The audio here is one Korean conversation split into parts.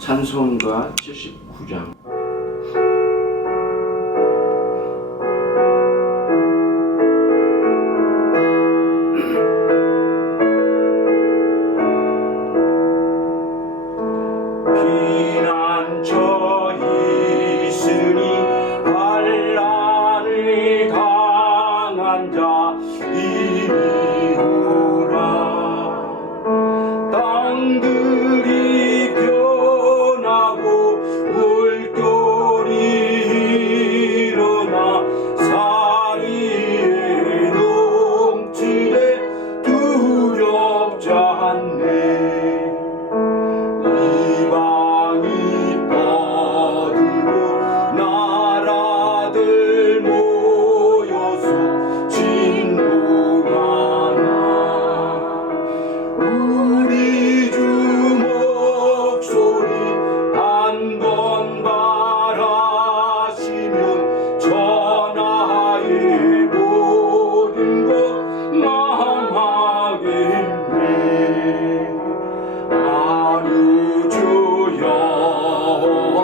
찬송가 79장. 피난처 있으니 환난을 당한 자 이리 오라. 땅들이 변하고 물결이 일어나 사리에 넘치되 두렵지 않네. 이방이 떠들고 나라들 모여서 진동하나. 우리 주 목소리 한 번 바라시면 전하의 모든 것 망하겠네. 아류 주 여호와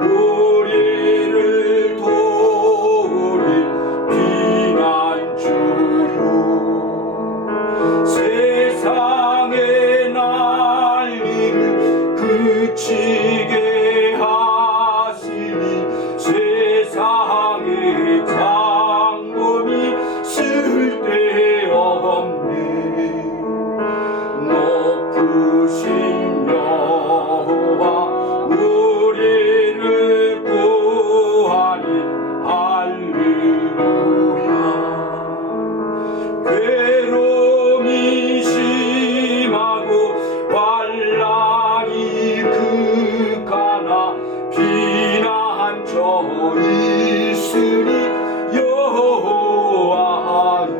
우리를 도우리 피난주요. 세상의 난리를 그치게 하시니 세상의 장군이 쓸데없네. 높으신 여호와 우리를 구하니 할렐루야. 괴로움이 심하고 환난이 극하나 피난처 있으니 여호와여.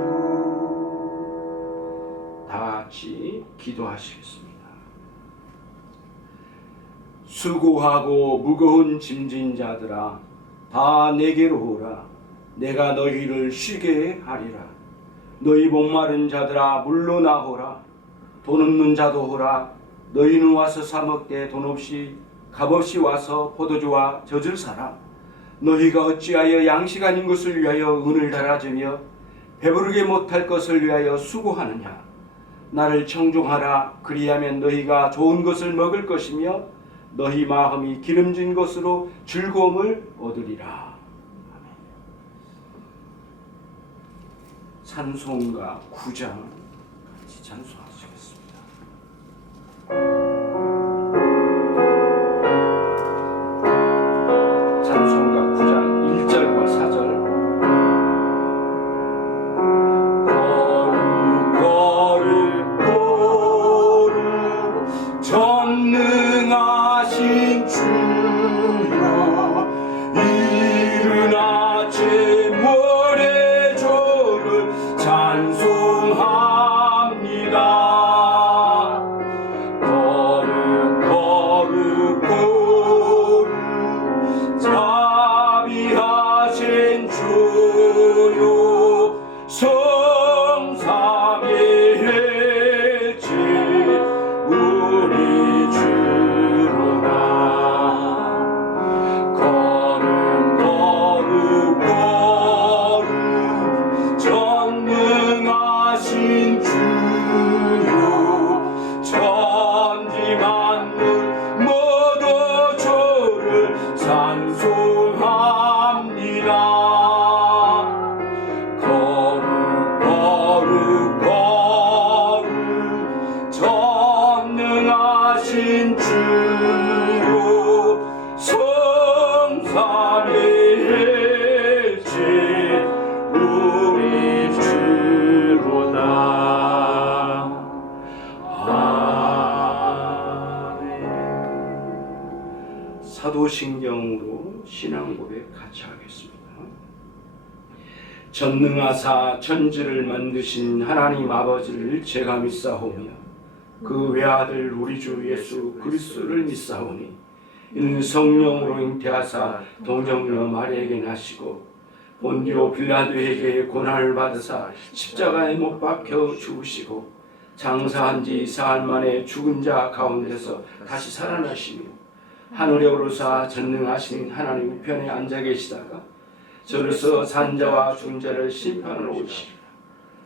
다 같이 기도하시겠습니다. 수고하고 무거운 짐진 자들아, 다 내게로 오라. 내가 너희를 쉬게 하리라. 너희 목마른 자들아, 물로 나오라. 돈 없는 자도 오라. 너희는 와서 사 먹되 돈 없이 값없이 와서 포도주와 젖을 사라. 너희가 어찌하여 양식 아닌 것을 위하여 은을 달아주며 배부르게 못할 것을 위하여 수고하느냐. 나를 청종하라. 그리하면 너희가 좋은 것을 먹을 것이며 너희 마음이 기름진 것으로 즐거움을 얻으리라. 아멘. 찬송가 9장 같이 찬송하시겠습니다. 찬송가 9장 1절과 4절. 전능하신 주여, 이른 아침 모래조를 찬송합니다. 거룩 자비하신 주여, 성삼위 일체 우리 주로다. 거룩 전능하신 주요, 천지 만물 모두 주를 찬송합니다. 거룩 전능하신 주요, 성삼위일체 우리 주로다. 아멘. 사도신경으로 신앙 고백 같이 하겠습니다. 전능하사 천지를 만드신 하나님 아버지를 제가 믿사오며 그 외아들 우리 주 예수 그리스도를 믿사오니 이는 성령으로 잉태하사 동정녀 마리아에게 나시고 본디오 빌라도에게 고난을 받으사 십자가에 못 박혀 죽으시고 장사한 지 사흘 만에 죽은 자 가운데서 다시 살아나시며 하늘에 오르사 전능하신 하나님 우편에 앉아 계시다가 저로서 산자와 중자를 심판하러 오시리라.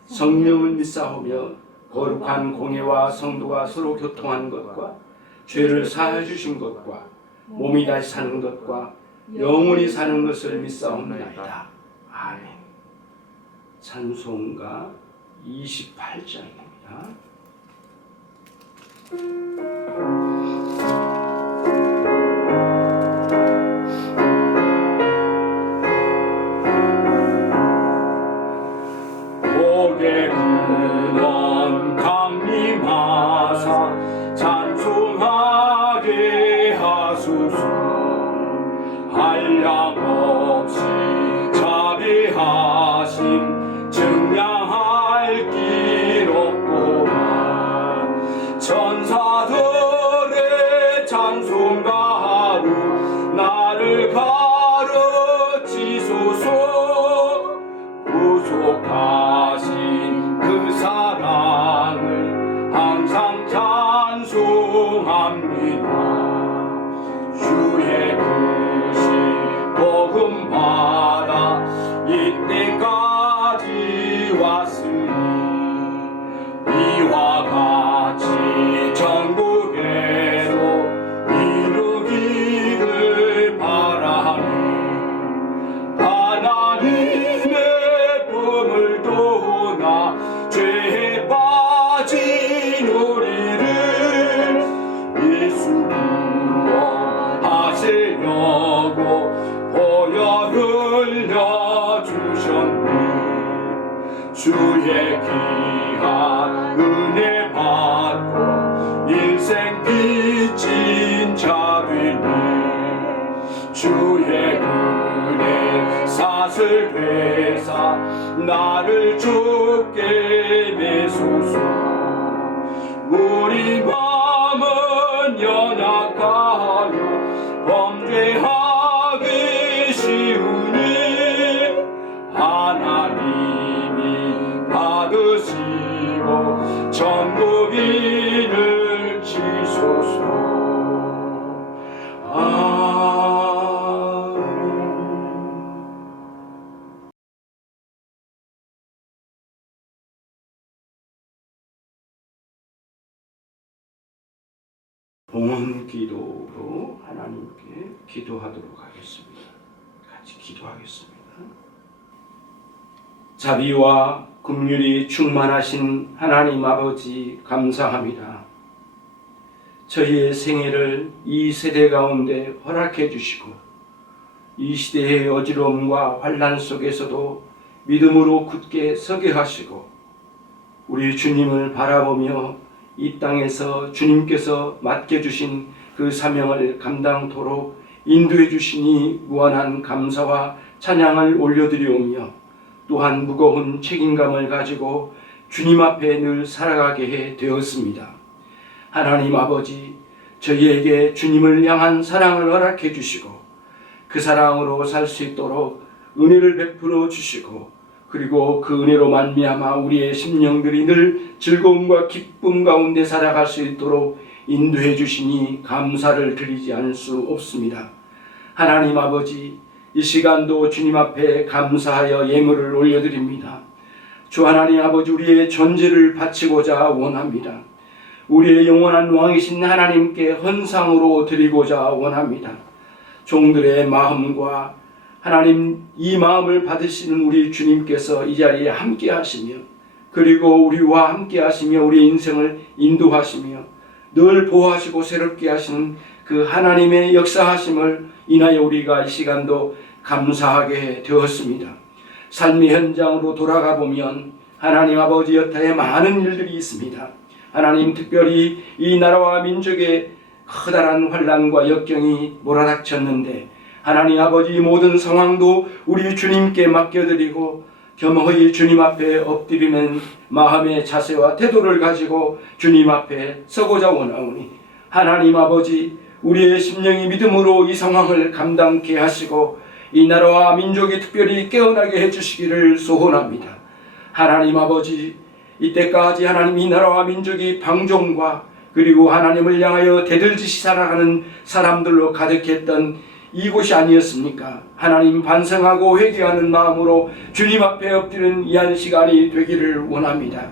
성령을 믿사오며 거룩한 공예와 성도가 서로 교통한 것과 죄를 사하여 주신 것과 몸이 다시 사는 것과 영원히 사는 것을 믿사옵나이다. 아멘. 찬송가 28장입니다. 복의 근원 강림하사 찬송하게 하소서. 한량없이 자비하심 증량할 길 없구나. 천사들의 찬송가로 나를 가르치소서. 구속하신 그 사랑을 항상 찬송합니다. 주의 복음 받아 이때까지 왔으니 이와 같이 전국에도 이루기를 바라니 하나님의 품을 떠나 죄에 빠진 우리를 일수구원하시려고 보혈 흘려주셨네. 주의 귀한 은혜 받고 인생 빚진 자들네. 주의 은혜 사슬 되사 나를 주께 내소서. 우리 마음은 연약하여 범죄하기 쉬우니 하나님이 받으시고 전국인을 치소서. 봉헌 기도로 하나님께 기도하도록 하겠습니다. 같이 기도하겠습니다. 자비와 긍휼이 충만하신 하나님 아버지 감사합니다. 저희의 생애를 이 세대 가운데 허락해 주시고 이 시대의 어지러움과 환난 속에서도 믿음으로 굳게 서게 하시고 우리 주님을 바라보며 이 땅에서 주님께서 맡겨주신 그 사명을 감당토록 인도해 주시니 무한한 감사와 찬양을 올려드리오며 또한 무거운 책임감을 가지고 주님 앞에 늘 살아가게 해 되었습니다. 하나님 아버지, 저희에게 주님을 향한 사랑을 허락해 주시고 그 사랑으로 살 수 있도록 은혜를 베풀어 주시고 그리고 그 은혜로 말미암아 우리의 심령들이 늘 즐거움과 기쁨 가운데 살아갈 수 있도록 인도해 주시니 감사를 드리지 않을 수 없습니다. 하나님 아버지, 이 시간도 주님 앞에 감사하여 예물을 올려드립니다. 주 하나님 아버지, 우리의 존재를 바치고자 원합니다. 우리의 영원한 왕이신 하나님께 헌상으로 드리고자 원합니다. 종들의 마음과 하나님, 이 마음을 받으시는 우리 주님께서 이 자리에 함께 하시며 그리고 우리와 함께 하시며 우리 인생을 인도하시며 늘 보호하시고 새롭게 하시는 그 하나님의 역사하심을 인하여 우리가 이 시간도 감사하게 되었습니다. 삶의 현장으로 돌아가 보면 하나님 아버지 여타에 많은 일들이 있습니다. 하나님, 특별히 이 나라와 민족의 커다란 환난과 역경이 몰아닥쳤는데 하나님 아버지, 모든 상황도 우리 주님께 맡겨드리고 겸허히 주님 앞에 엎드리는 마음의 자세와 태도를 가지고 주님 앞에 서고자 원하오니 하나님 아버지, 우리의 심령이 믿음으로 이 상황을 감당케 하시고 이 나라와 민족이 특별히 깨어나게 해주시기를 소원합니다. 하나님 아버지, 이때까지 하나님 이 나라와 민족이 방종과 그리고 하나님을 향하여 대들듯이 살아가는 사람들로 가득했던 이곳이 아니었습니까? 하나님 반성하고 회개하는 마음으로 주님 앞에 엎드리는 이 한 시간이 되기를 원합니다.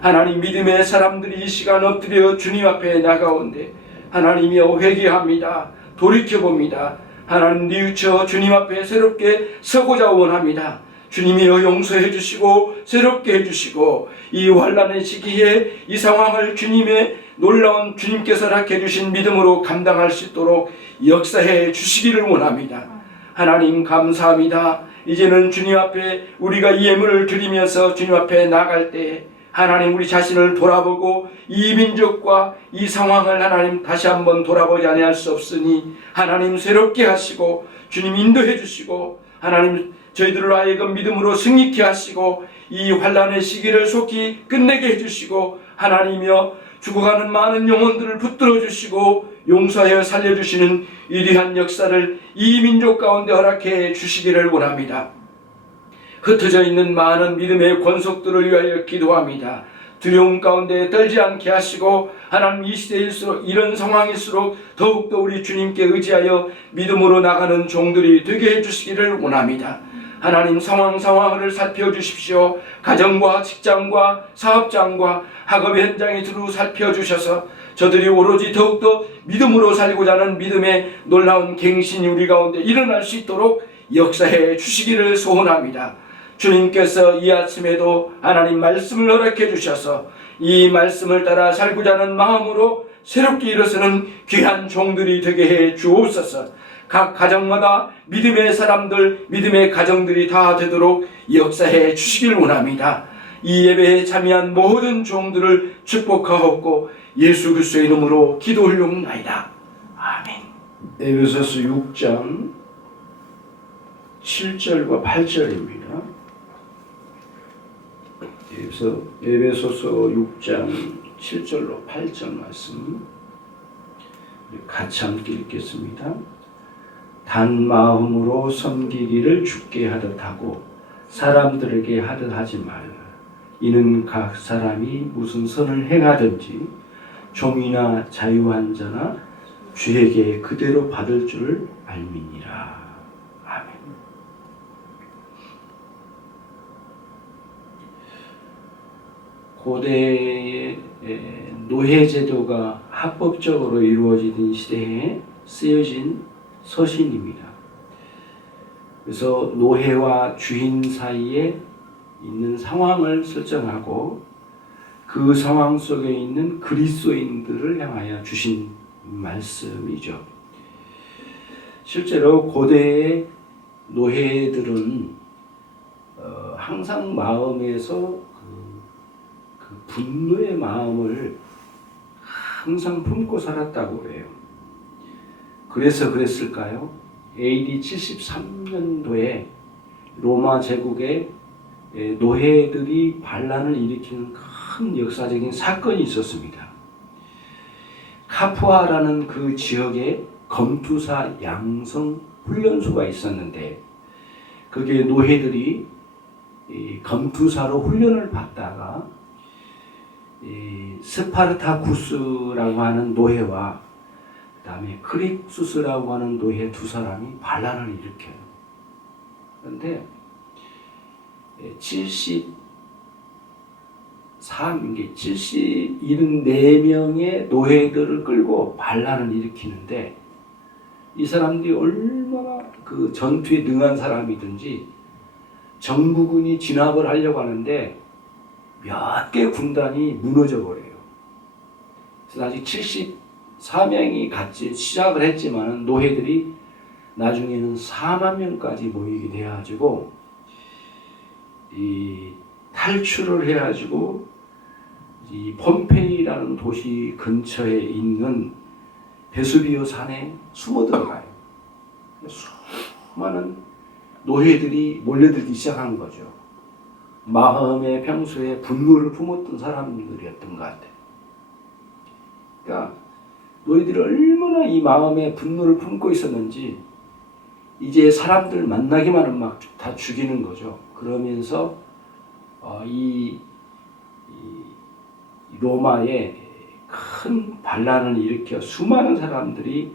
하나님 믿음의 사람들이 이 시간 엎드려 주님 앞에 나가온데 하나님이여 회개합니다. 돌이켜봅니다. 하나님 뉘우쳐 주님 앞에 새롭게 서고자 원합니다. 주님이여 용서해 주시고 새롭게 해주시고 이 환난의 시기에 이 상황을 주님의 놀라운 주님께서 허락해 주신 믿음으로 감당할 수 있도록 역사해 주시기를 원합니다. 하나님 감사합니다. 이제는 주님 앞에 우리가 예물을 드리면서 주님 앞에 나갈 때 하나님 우리 자신을 돌아보고 이 민족과 이 상황을 하나님 다시 한번 돌아보지 아니할 수 없으니 하나님 새롭게 하시고 주님 인도해 주시고 하나님 저희들로 하여금 믿음으로 승리케 하시고 이 환난의 시기를 속히 끝내게 해주시고 하나님이여 죽어가는 많은 영혼들을 붙들어 주시고 용서하여 살려주시는 위대한 역사를 이 민족 가운데 허락해 주시기를 원합니다. 흩어져 있는 많은 믿음의 권속들을 위하여 기도합니다. 두려움 가운데 떨지 않게 하시고 하나님 이 시대일수록 이런 상황일수록 더욱더 우리 주님께 의지하여 믿음으로 나가는 종들이 되게 해주시기를 원합니다. 하나님 상황을 살펴주십시오. 가정과 직장과 사업장과 학업의 현장에 두루 살펴주셔서 저들이 오로지 더욱더 믿음으로 살고자 하는 믿음의 놀라운 갱신이 우리 가운데 일어날 수 있도록 역사해 주시기를 소원합니다. 주님께서 이 아침에도 하나님 말씀을 허락해 주셔서 이 말씀을 따라 살고자 하는 마음으로 새롭게 일어서는 귀한 종들이 되게 해 주옵소서. 각 가정마다 믿음의 사람들, 믿음의 가정들이 다 되도록 역사해 주시길 원합니다. 이 예배에 참여한 모든 종들을 축복하옵고 예수 그리스도의 이름으로 기도 올려옵나이다. 아멘. 에베소서 6장 7절과 8절입니다. 에베소서 6장 7절로 8절 말씀 같이 함께 읽겠습니다. 단 마음으로 섬기기를 주께 하듯 하고 사람들에게 하듯 하지 말라. 이는 각 사람이 무슨 선을 행하든지 종이나 자유한 자나 주에게 그대로 받을 줄 알미니라. 아멘. 고대의 노예제도가 합법적으로 이루어지던 시대에 쓰여진 서신입니다. 그래서 노예와 주인 사이에 있는 상황을 설정하고 그 상황 속에 있는 그리스도인들을 향하여 주신 말씀이죠. 실제로 고대의 노예들은 항상 마음에서 그 분노의 마음을 항상 품고 살았다고 해요. 그래서 그랬을까요? AD 73년도에 로마 제국에 노예들이 반란을 일으키는 큰 역사적인 사건이 있었습니다. 카푸아라는 그 지역에 검투사 양성 훈련소가 있었는데 그게 노예들이 검투사로 훈련을 받다가 스파르타쿠스라고 하는 노예와 그 다음에 크릭수스라고 하는 노예 두 사람이 반란을 일으켜요. 그런데 74명의 노예들을 끌고 반란을 일으키는데 이 사람들이 얼마나 그 전투에 능한 사람이든지 정부군이 진압을 하려고 하는데 몇 개 군단이 무너져 버려요. 그래서 아직 74명이 같이 시작을 했지만 노예들이 나중에는 4만 명까지 모이게 돼가지고 이 탈출을 해가지고 이 폼페이라는 도시 근처에 있는 베수비오 산에 숨어 들어가요. 수많은 노예들이 몰려들기 시작한 거죠. 마음의 평소에 분노를 품었던 사람들이었던 것 같아요. 그러니까 너희들이 얼마나 이 마음에 분노를 품고 있었는지 이제 사람들 만나기만 하면 막 다 죽이는 거죠. 그러면서 이 로마의 큰 반란을 일으켜 수많은 사람들이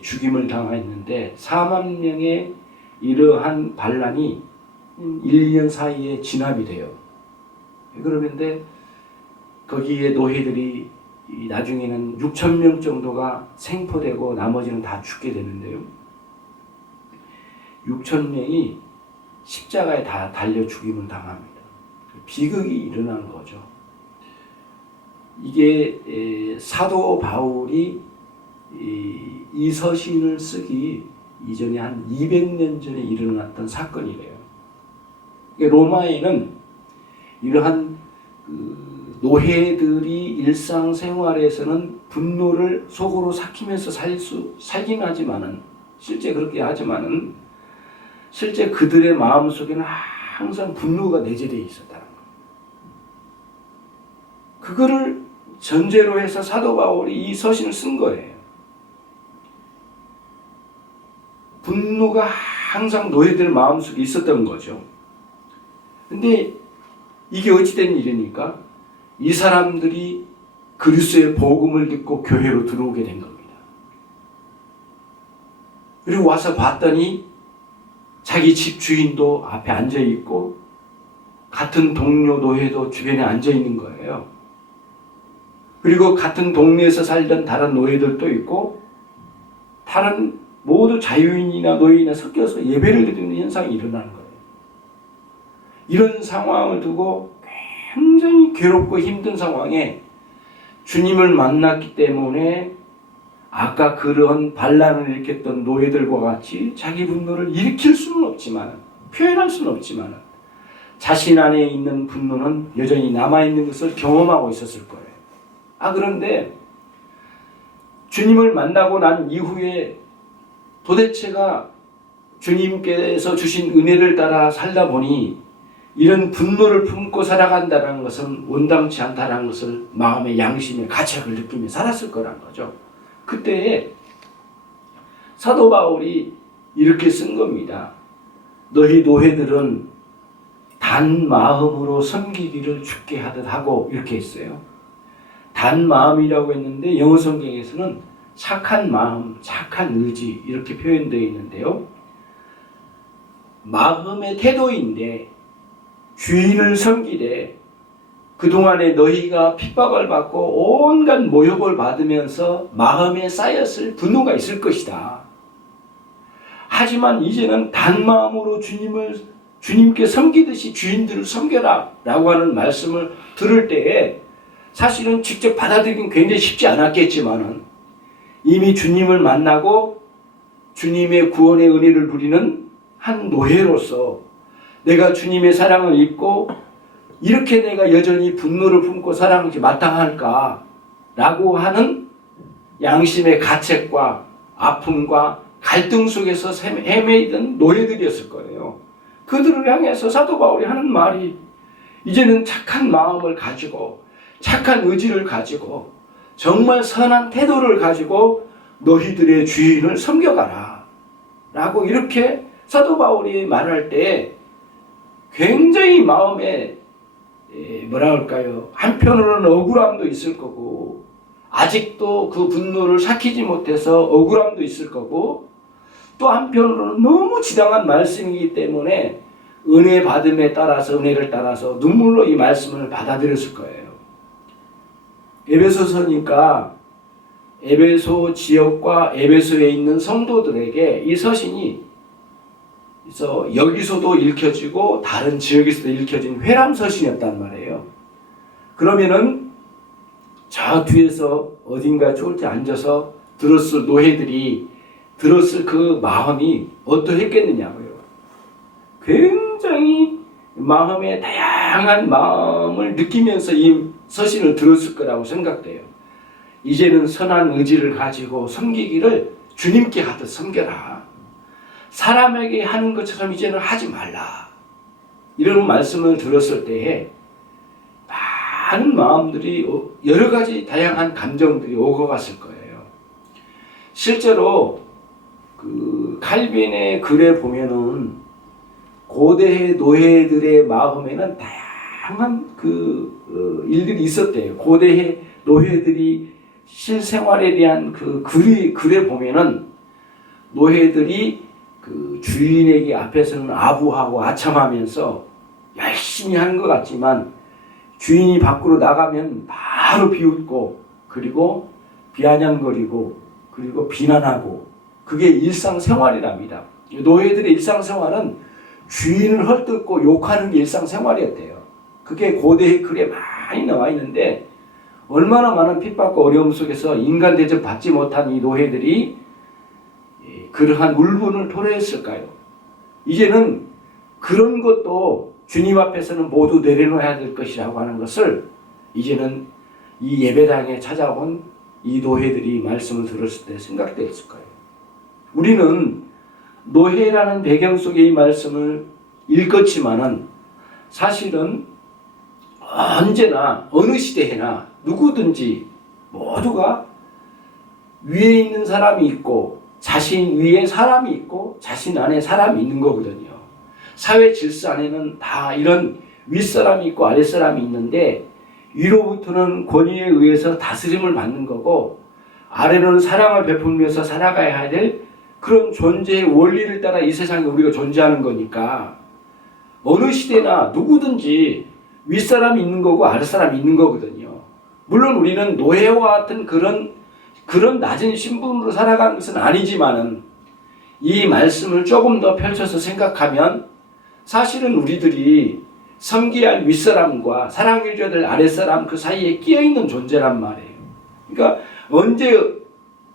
죽임을 당했는데 4만 명의 이러한 반란이 1년 사이에 진압이 돼요. 그러는데 거기에 노예들이 나중에는 6천 명 정도가 생포되고 나머지는 다 죽게 되는데요. 6천 명이 십자가에 다 달려 죽임을 당합니다. 비극이 일어난 거죠. 이게 사도 바울이 이 서신을 쓰기 이전에 한 200년 전에 일어났던 사건이래요. 로마에는 이러한 노예들이 일상생활에서는 분노를 속으로 삭히면서 살긴 하지만은 실제 그렇게 하지만은 실제 그들의 마음속에는 항상 분노가 내재되어 있었다는 거예요. 그거를 전제로 해서 사도 바울이 이 서신을 쓴 거예요. 분노가 항상 노예들 마음속에 있었던 거죠. 근데 이게 어찌된 일이니까 이 사람들이 그리스도의 복음을 듣고 교회로 들어오게 된 겁니다. 그리고 와서 봤더니 자기 집 주인도 앞에 앉아 있고 같은 동료 노예도 주변에 앉아 있는 거예요. 그리고 같은 동네에서 살던 다른 노예들도 있고 다른 모두 자유인이나 노예인이나 섞여서 예배를 드리는 현상이 일어나는 거예요. 이런 상황을 두고 굉장히 괴롭고 힘든 상황에 주님을 만났기 때문에 아까 그런 반란을 일으켰던 노예들과 같이 자기 분노를 일으킬 수는 없지만 표현할 수는 없지만 자신 안에 있는 분노는 여전히 남아있는 것을 경험하고 있었을 거예요. 그런데 주님을 만나고 난 이후에 도대체가 주님께서 주신 은혜를 따라 살다 보니 이런 분노를 품고 살아간다는 것은 온당치 않다는 것을 마음의 양심의 가책을 느끼며 살았을 거란 거죠. 그때에 사도 바울이 이렇게 쓴 겁니다. 너희 노예들은 단 마음으로 섬기기를 죽게 하듯 하고 이렇게 했어요. 단 마음이라고 했는데 영어 성경에서는 착한 마음, 착한 의지 이렇게 표현되어 있는데요. 마음의 태도인데 주인을 섬기되 그동안에 너희가 핍박을 받고 온갖 모욕을 받으면서 마음에 쌓였을 분노가 있을 것이다. 하지만 이제는 단마음으로 주님께 섬기듯이 주인들을 섬겨라 라고 하는 말씀을 들을 때에 사실은 직접 받아들이긴 굉장히 쉽지 않았겠지만은 이미 주님을 만나고 주님의 구원의 은혜를 누리는 한 노예로서 내가 주님의 사랑을 입고 이렇게 내가 여전히 분노를 품고 살아가지 마땅할까 라고 하는 양심의 가책과 아픔과 갈등 속에서 헤매이던 노예들이었을 거예요. 그들을 향해서 사도 바울이 하는 말이 이제는 착한 마음을 가지고 착한 의지를 가지고 정말 선한 태도를 가지고 너희들의 주인을 섬겨가라 라고 이렇게 사도 바울이 말할 때 굉장히 마음에 뭐라 할까요? 한편으로는 억울함도 있을 거고 아직도 그 분노를 삭히지 못해서 억울함도 있을 거고 또 한편으로는 너무 지당한 말씀이기 때문에 은혜 받음에 따라서 은혜를 따라서 눈물로 이 말씀을 받아들였을 거예요. 에베소서니까 에베소 지역과 에베소에 있는 성도들에게 이 서신이 그래서 여기서도 읽혀지고 다른 지역에서도 읽혀진 회람 서신이었단 말이에요. 그러면은 저 뒤에서 어딘가 쫄때 앉아서 들었을 노예들이 들었을 그 마음이 어떠했겠느냐고요. 굉장히 마음의 다양한 마음을 느끼면서 이 서신을 들었을 거라고 생각돼요. 이제는 선한 의지를 가지고 섬기기를 주님께 하듯 섬겨라. 사람에게 하는 것처럼 이제는 하지 말라. 이런 말씀을 들었을 때에 많은 마음들이 여러 가지 다양한 감정들이 오고 갔을 거예요. 실제로 그 칼빈의 글에 보면은 고대의 노예들의 마음에는 다양한 일들이 있었대요. 고대의 노예들이 실생활에 대한 그 글에 보면은 노예들이 그 주인에게 앞에서는 아부하고 아첨하면서 열심히 하는 것 같지만 주인이 밖으로 나가면 바로 비웃고 그리고 비아냥거리고 그리고 비난하고 그게 일상생활이랍니다. 노예들의 일상생활은 주인을 헐뜯고 욕하는 게 일상생활이었대요. 그게 고대의 글에 많이 나와 있는데 얼마나 많은 핍박과 어려움 속에서 인간 대접 받지 못한 이 노예들이 그러한 울분을 토로했을까요? 이제는 그런 것도 주님 앞에서는 모두 내려놓아야 될 것이라고 하는 것을 이제는 이 예배당에 찾아온 이 노예들이 말씀을 들었을 때 생각되었을 거예요. 우리는 노예라는 배경 속에 이 말씀을 읽었지만은 사실은 언제나 어느 시대에나 누구든지 모두가 위에 있는 사람이 있고 자신 위에 사람이 있고 자신 안에 사람이 있는 거거든요. 사회 질서 안에는 다 이런 윗사람이 있고 아랫사람이 있는데 위로부터는 권위에 의해서 다스림을 받는 거고 아래로는 사랑을 베풀면서 살아가야 될 그런 존재의 원리를 따라 이 세상에 우리가 존재하는 거니까 어느 시대나 누구든지 윗사람이 있는 거고 아랫사람이 있는 거거든요. 물론 우리는 노예와 같은 그런 낮은 신분으로 살아가는 것은 아니지만은 이 말씀을 조금 더 펼쳐서 생각하면 사실은 우리들이 섬겨야 할 윗사람과 사랑해줘야 될 아랫사람 그 사이에 끼어있는 존재란 말이에요. 그러니까 언제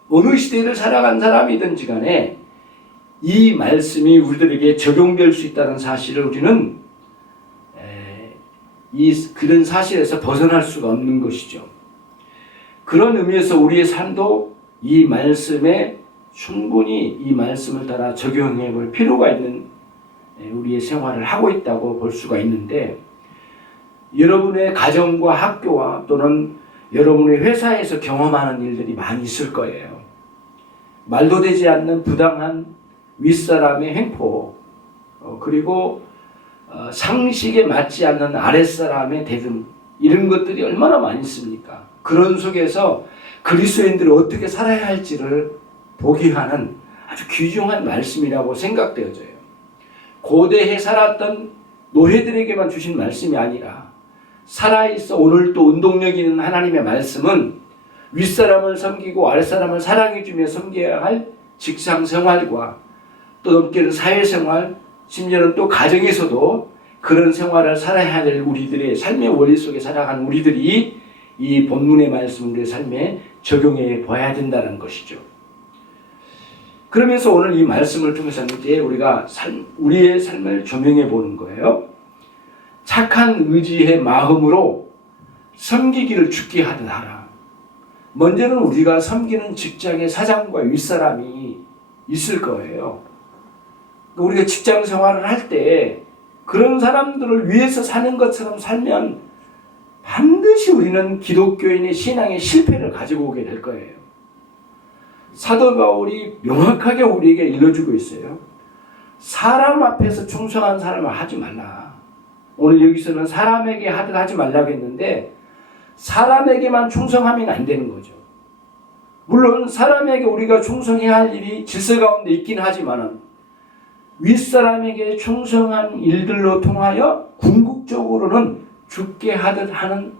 어느 시대를 살아간 사람이든지 간에 이 말씀이 우리들에게 적용될 수 있다는 사실을 우리는 그런 사실에서 벗어날 수가 없는 것이죠. 그런 의미에서 우리의 삶도 이 말씀에 충분히 이 말씀을 따라 적용해 볼 필요가 있는 우리의 생활을 하고 있다고 볼 수가 있는데 여러분의 가정과 학교와 또는 여러분의 회사에서 경험하는 일들이 많이 있을 거예요. 말도 되지 않는 부당한 윗사람의 행포 그리고 상식에 맞지 않는 아랫사람의 대등 이런 것들이 얼마나 많이 있습니까? 그런 속에서 그리스도인들이 어떻게 살아야 할지를 보게 하는 아주 귀중한 말씀이라고 생각되어져요. 고대에 살았던 노예들에게만 주신 말씀이 아니라 살아있어 오늘도 운동력 있는 하나님의 말씀은 윗사람을 섬기고 아랫사람을 사랑해주며 섬겨야 할 직장생활과 또 넘게는 사회생활 심지어는 또 가정에서도 그런 생활을 살아야 될 우리들의 삶의 원리 속에 살아가는 우리들이 이 본문의 말씀을 우리의 삶에 적용해 봐야 된다는 것이죠. 그러면서 오늘 이 말씀을 통해서 이제 우리가 우리의 삶을 조명해 보는 거예요. 착한 의지의 마음으로 섬기기를 죽게 하듯 하라. 먼저는 우리가 섬기는 직장의 사장과 윗사람이 있을 거예요. 우리가 직장 생활을 할 때 그런 사람들을 위해서 사는 것처럼 살면 반드시 우리는 기독교인의 신앙의 실패를 가지고 오게 될 거예요. 사도 바울이 명확하게 우리에게 일러주고 있어요. 사람 앞에서 충성한 사람을 하지 말라. 오늘 여기서는 사람에게 하지 말라고 했는데 사람에게만 충성하면 안 되는 거죠. 물론 사람에게 우리가 충성해야 할 일이 질서 가운데 있긴 하지만은 윗사람에게 충성한 일들로 통하여 궁극적으로는 죽게 하듯 하는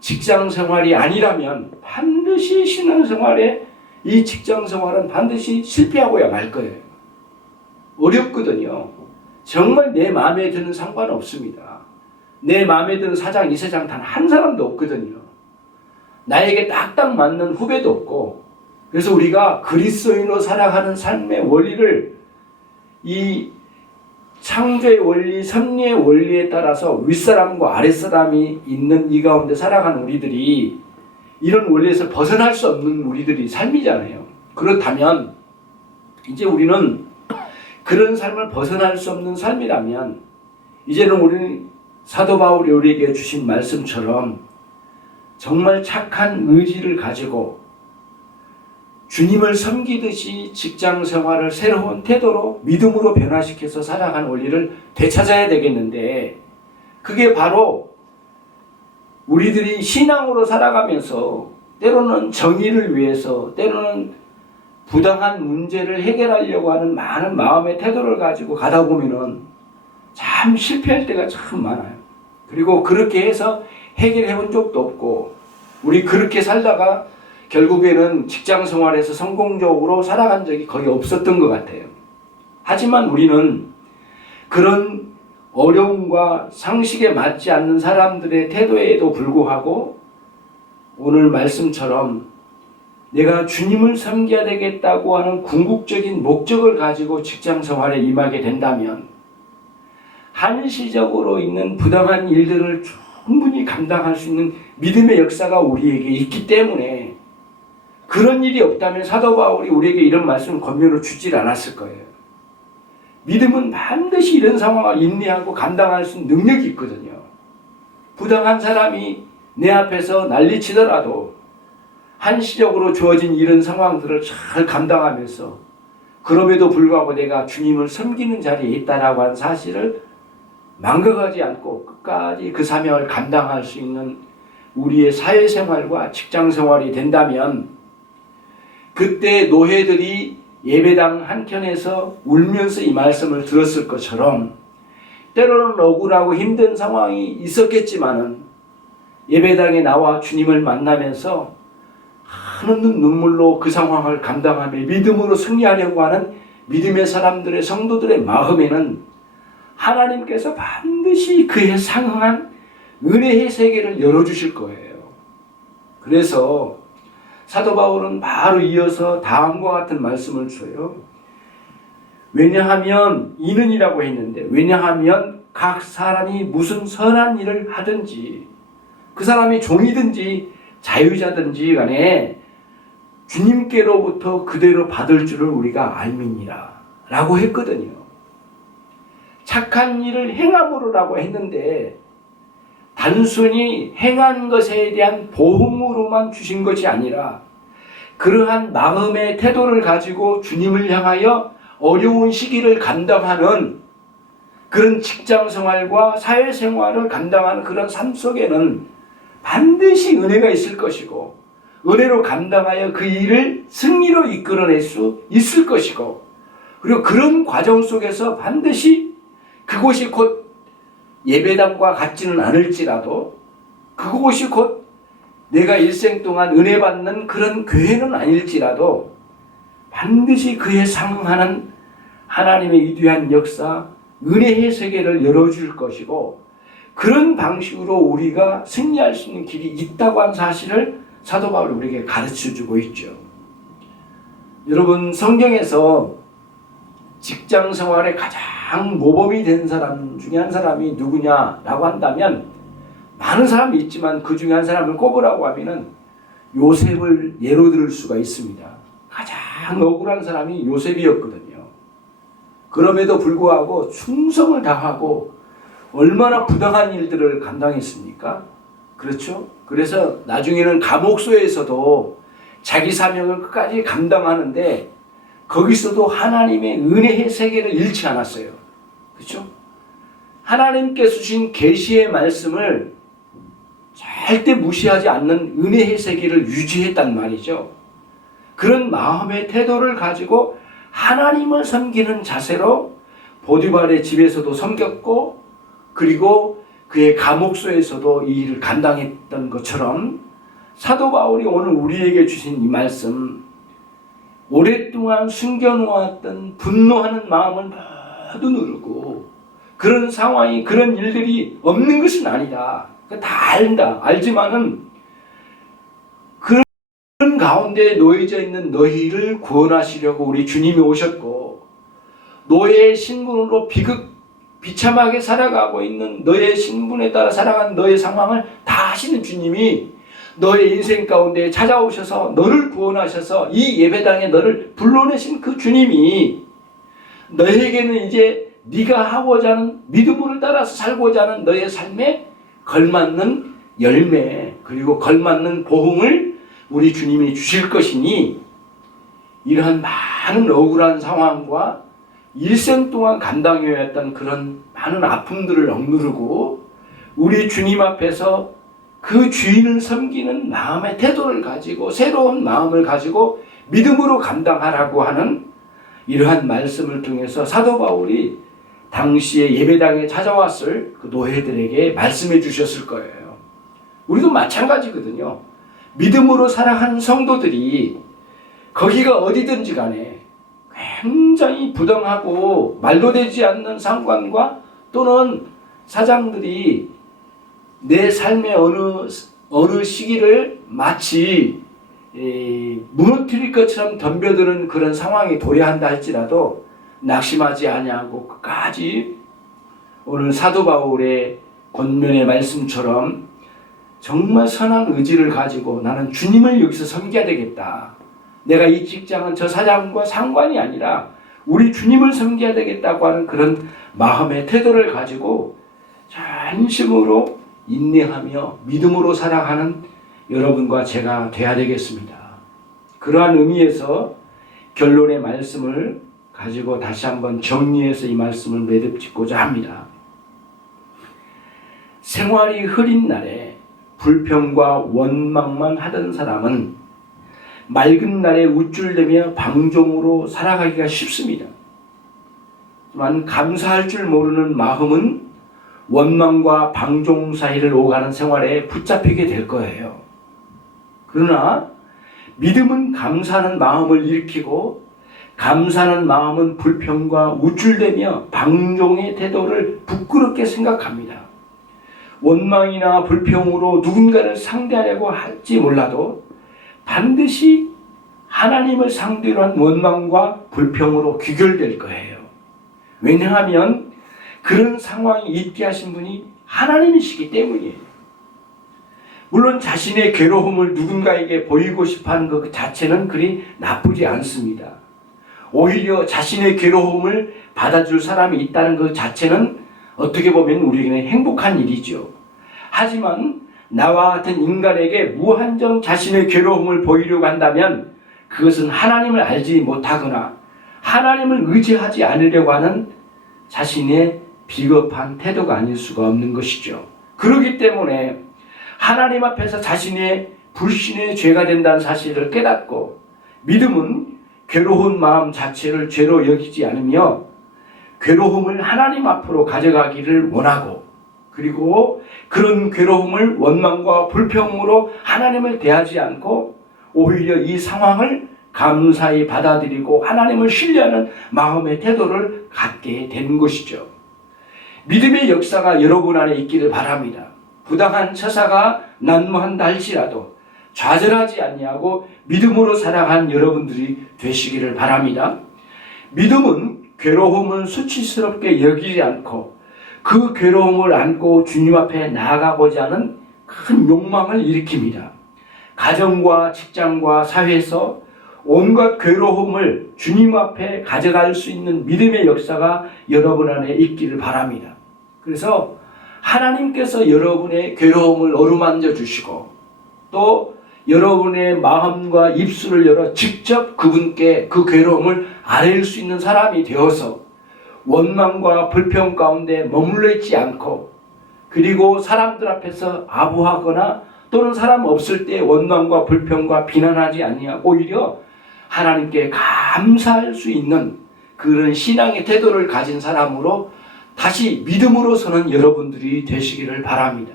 직장생활이 아니라면 반드시 신앙생활에 이 직장생활은 반드시 실패하고야 말 거예요. 어렵거든요. 정말 내 마음에 드는 상관은 없습니다. 내 마음에 드는 사장, 이사장 단 한 사람도 없거든요. 나에게 딱딱 맞는 후배도 없고 그래서 우리가 그리스도인으로 살아가는 삶의 원리를 이 창조의 원리, 섭리의 원리에 따라서 윗사람과 아랫사람이 있는 이 가운데 살아가는 우리들이 이런 원리에서 벗어날 수 없는 우리들이 삶이잖아요. 그렇다면 이제 우리는 그런 삶을 벗어날 수 없는 삶이라면 이제는 우리는 사도 바울이 우리에게 주신 말씀처럼 정말 착한 의지를 가지고 주님을 섬기듯이 직장 생활을 새로운 태도로 믿음으로 변화시켜서 살아가는 원리를 되찾아야 되겠는데 그게 바로 우리들이 신앙으로 살아가면서 때로는 정의를 위해서, 때로는 부당한 문제를 해결하려고 하는 많은 마음의 태도를 가지고 가다 보면은 참 실패할 때가 참 많아요. 그리고 그렇게 해서 해결해 본 적도 없고, 우리 그렇게 살다가 결국에는 직장 생활에서 성공적으로 살아간 적이 거의 없었던 것 같아요. 하지만 우리는 그런 어려움과 상식에 맞지 않는 사람들의 태도에도 불구하고 오늘 말씀처럼 내가 주님을 섬겨야 되겠다고 하는 궁극적인 목적을 가지고 직장 생활에 임하게 된다면 한시적으로 있는 부당한 일들을 충분히 감당할 수 있는 믿음의 역사가 우리에게 있기 때문에, 그런 일이 없다면 사도 바울이 우리에게 이런 말씀을 권면으로 주질 않았을 거예요. 믿음은 반드시 이런 상황을 인내하고 감당할 수 있는 능력이 있거든요. 부당한 사람이 내 앞에서 난리치더라도 한시적으로 주어진 이런 상황들을 잘 감당하면서, 그럼에도 불구하고 내가 주님을 섬기는 자리에 있다라고 하는 사실을 망각하지 않고 끝까지 그 사명을 감당할 수 있는 우리의 사회생활과 직장생활이 된다면, 그때 노회들이 예배당 한켠에서 울면서 이 말씀을 들었을 것처럼 때로는 억울하고 힘든 상황이 있었겠지만은 예배당에 나와 주님을 만나면서 한없는 눈물로 그 상황을 감당하며 믿음으로 승리하려고 하는 믿음의 사람들의, 성도들의 마음에는 하나님께서 반드시 그에 상응한 은혜의 세계를 열어주실 거예요. 그래서 사도 바울은 바로 이어서 다음과 같은 말씀을 줘요. 왜냐하면, 이는이라고 했는데, 왜냐하면 각 사람이 무슨 선한 일을 하든지, 그 사람이 종이든지 자유자든지 간에 주님께로부터 그대로 받을 줄을 우리가 알미니라 라고 했거든요. 착한 일을 행함으로라고 했는데, 단순히 행한 것에 대한 보응으로만 주신 것이 아니라 그러한 마음의 태도를 가지고 주님을 향하여 어려운 시기를 감당하는 그런 직장생활과 사회생활을 감당하는 그런 삶 속에는 반드시 은혜가 있을 것이고, 은혜로 감당하여 그 일을 승리로 이끌어낼 수 있을 것이고, 그리고 그런 과정 속에서 반드시 그곳이 곧 예배당과 같지는 않을지라도, 그곳이 곧 내가 일생 동안 은혜 받는 그런 교회는 아닐지라도 반드시 그에 상응하는 하나님의 위대한 역사, 은혜의 세계를 열어줄 것이고, 그런 방식으로 우리가 승리할 수 있는 길이 있다고 하는 사실을 사도 바울이 우리에게 가르쳐주고 있죠. 여러분, 성경에서 직장 생활에 가장 모범이 된 사람 중에 한 사람이 누구냐라고 한다면 많은 사람이 있지만 그 중에 한 사람을 꼽으라고 하면은 요셉을 예로 들을 수가 있습니다. 가장 억울한 사람이 요셉이었거든요. 그럼에도 불구하고 충성을 다하고 얼마나 부당한 일들을 감당했습니까? 그렇죠? 그래서 나중에는 감옥소에서도 자기 사명을 끝까지 감당하는데 거기서도 하나님의 은혜의 세계를 잃지 않았어요. 그렇죠? 하나님께서 주신 계시의 말씀을 절대 무시하지 않는 은혜의 세계를 유지했단 말이죠. 그런 마음의 태도를 가지고 하나님을 섬기는 자세로 보디발의 집에서도 섬겼고, 그리고 그의 감옥소에서도 이 일을 감당했던 것처럼 사도 바울이 오늘 우리에게 주신 이 말씀, 오랫동안 숨겨놓았던 분노하는 마음을 모두 누르고, 그런 상황이, 그런 일들이 없는 것은 아니다. 다 안다. 알지만은 그런 가운데 놓여져 있는 너희를 구원하시려고 우리 주님이 오셨고, 너의 신분으로 비참하게 살아가고 있는 너의 신분에 따라 살아가는 너의 상황을 다 아시는 주님이 너의 인생 가운데 찾아오셔서 너를 구원하셔서 이 예배당에 너를 불러내신 그 주님이 너에게는 이제 네가 하고자 하는, 믿음을 따라서 살고자 하는 너의 삶에 걸맞는 열매, 그리고 걸맞는 보응을 우리 주님이 주실 것이니, 이러한 많은 억울한 상황과 일생 동안 감당해야 했던 그런 많은 아픔들을 억누르고 우리 주님 앞에서 그 주인을 섬기는 마음의 태도를 가지고 새로운 마음을 가지고 믿음으로 감당하라고 하는 이러한 말씀을 통해서 사도 바울이 당시에 예배당에 찾아왔을 그 노예들에게 말씀해 주셨을 거예요. 우리도 마찬가지거든요. 믿음으로 살아가는 성도들이 거기가 어디든지 간에 굉장히 부당하고 말도 되지 않는 상관과 또는 사장들이 내 삶의 어느 시기를 마치 무너뜨릴 것처럼 덤벼드는 그런 상황이 도래한다 할지라도 낙심하지 아니하고 끝까지 오늘 사도 바울의 권면의 말씀처럼 정말 선한 의지를 가지고 나는 주님을 여기서 섬겨야 되겠다. 내가 이 직장은 저 사장과 상관이 아니라 우리 주님을 섬겨야 되겠다고 하는 그런 마음의 태도를 가지고 전심으로 인내하며 믿음으로 살아가는 여러분과 제가 돼야 되겠습니다. 그러한 의미에서 결론의 말씀을 가지고 다시 한번 정리해서 이 말씀을 매듭짓고자 합니다. 생활이 흐린 날에 불평과 원망만 하던 사람은 맑은 날에 우쭐대며 방종으로 살아가기가 쉽습니다. 하지만 감사할 줄 모르는 마음은 원망과 방종 사이를 오가는 생활에 붙잡히게 될 거예요. 그러나 믿음은 감사하는 마음을 일으키고 감사하는 마음은 불평과 우쭐대며 방종의 태도를 부끄럽게 생각합니다. 원망이나 불평으로 누군가를 상대하려고 할지 몰라도 반드시 하나님을 상대로 한 원망과 불평으로 귀결될 거예요. 왜냐하면 그런 상황이 있게 하신 분이 하나님이시기 때문이에요. 물론 자신의 괴로움을 누군가에게 보이고 싶어하는 것 자체는 그리 나쁘지 않습니다. 오히려 자신의 괴로움을 받아줄 사람이 있다는 것 자체는 어떻게 보면 우리에게는 행복한 일이죠. 하지만 나와 같은 인간에게 무한정 자신의 괴로움을 보이려고 한다면 그것은 하나님을 알지 못하거나 하나님을 의지하지 않으려고 하는 자신의 비겁한 태도가 아닐 수가 없는 것이죠. 그렇기 때문에 하나님 앞에서 자신의 불신의 죄가 된다는 사실을 깨닫고 믿음은 괴로운 마음 자체를 죄로 여기지 않으며 괴로움을 하나님 앞으로 가져가기를 원하고 그리고 그런 괴로움을 원망과 불평으로 하나님을 대하지 않고 오히려 이 상황을 감사히 받아들이고 하나님을 신뢰하는 마음의 태도를 갖게 되는 것이죠. 믿음의 역사가 여러분 안에 있기를 바랍니다. 부당한 처사가 난무한다 할지라도 좌절하지 아니하고 믿음으로 살아간 여러분들이 되시기를 바랍니다. 믿음은 괴로움을 수치스럽게 여기지 않고 그 괴로움을 안고 주님 앞에 나아가고자 하는 큰 욕망을 일으킵니다. 가정과 직장과 사회에서 온갖 괴로움을 주님 앞에 가져갈 수 있는 믿음의 역사가 여러분 안에 있기를 바랍니다. 그래서 하나님께서 여러분의 괴로움을 어루만져 주시고 또 여러분의 마음과 입술을 열어 직접 그분께 그 괴로움을 아뢰일 수 있는 사람이 되어서 원망과 불평 가운데 머물러 있지 않고 그리고 사람들 앞에서 아부하거나 또는 사람 없을 때 원망과 불평과 비난하지 아니하고 오히려 하나님께 감사할 수 있는 그런 신앙의 태도를 가진 사람으로 다시 믿음으로 서는 여러분들이 되시기를 바랍니다.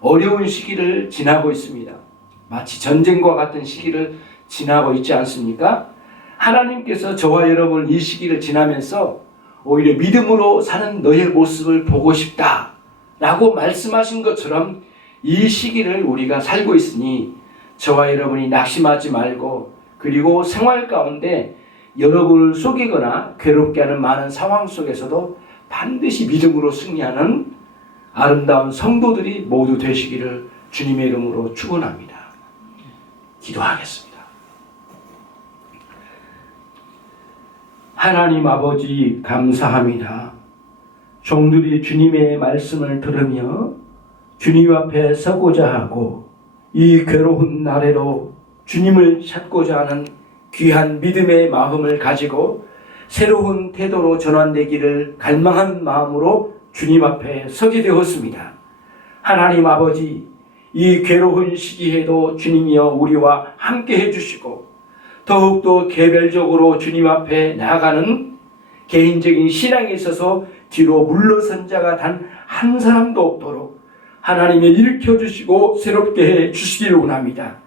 어려운 시기를 지나고 있습니다. 마치 전쟁과 같은 시기를 지나고 있지 않습니까? 하나님께서 저와 여러분 이 시기를 지나면서 오히려 믿음으로 사는 너의 모습을 보고 싶다 라고 말씀하신 것처럼 이 시기를 우리가 살고 있으니 저와 여러분이 낙심하지 말고 그리고 생활 가운데 여러분을 속이거나 괴롭게 하는 많은 상황 속에서도 반드시 믿음으로 승리하는 아름다운 성도들이 모두 되시기를 주님의 이름으로 축원합니다. 기도하겠습니다. 하나님 아버지 감사합니다. 종들이 주님의 말씀을 들으며 주님 앞에 서고자 하고 이 괴로운 날에도 주님을 찾고자 하는 귀한 믿음의 마음을 가지고 새로운 태도로 전환되기를 갈망하는 마음으로 주님 앞에 서게 되었습니다. 하나님 아버지, 이 괴로운 시기에도 주님이여 우리와 함께 해주시고 더욱더 개별적으로 주님 앞에 나아가는 개인적인 신앙에 있어서 뒤로 물러선 자가 단 한 사람도 없도록 하나님이 일으켜주시고 새롭게 해주시기를 원합니다.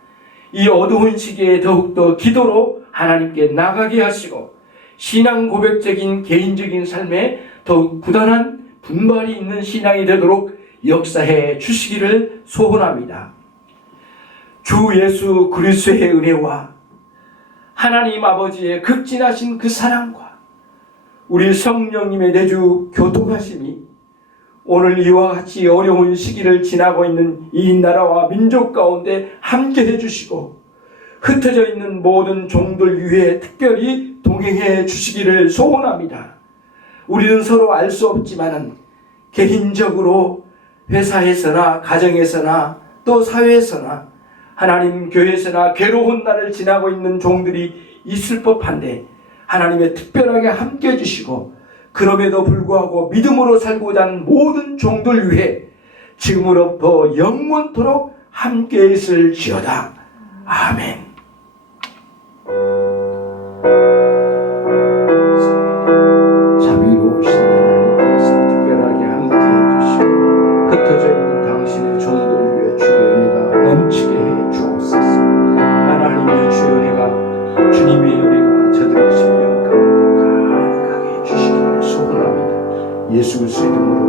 이 어두운 시기에 더욱더 기도로 하나님께 나가게 하시고 신앙 고백적인 개인적인 삶에 더욱 굳건한 분발이 있는 신앙이 되도록 역사해 주시기를 소원합니다. 주 예수 그리스도의 은혜와 하나님 아버지의 극진하신 그 사랑과 우리 성령님의 내주 교통하심이 오늘 이와 같이 어려운 시기를 지나고 있는 이 나라와 민족 가운데 함께 해주시고 흩어져 있는 모든 종들 위해 특별히 동행해 주시기를 소원합니다. 우리는 서로 알 수 없지만은 개인적으로 회사에서나 가정에서나 또 사회에서나 하나님 교회에서나 괴로운 날을 지나고 있는 종들이 있을 법한데 하나님의 특별하게 함께 해주시고 그럼에도 불구하고 믿음으로 살고자 하는 모든 종들 위해 지금으로부터 영원토록 함께 있을지어다. 아멘. 자비로우신 하나님께서 특별하게 함께 해주시고 흩어져 있는 당신의 종들 위해 주의 은혜가 넘치게 해 주옵소서. 하나님의 주의 은혜가 주님의 은혜가 저들의 심령 가운데 가득하게 해주시기를 소원합니다. 예수 그리스도 이름으로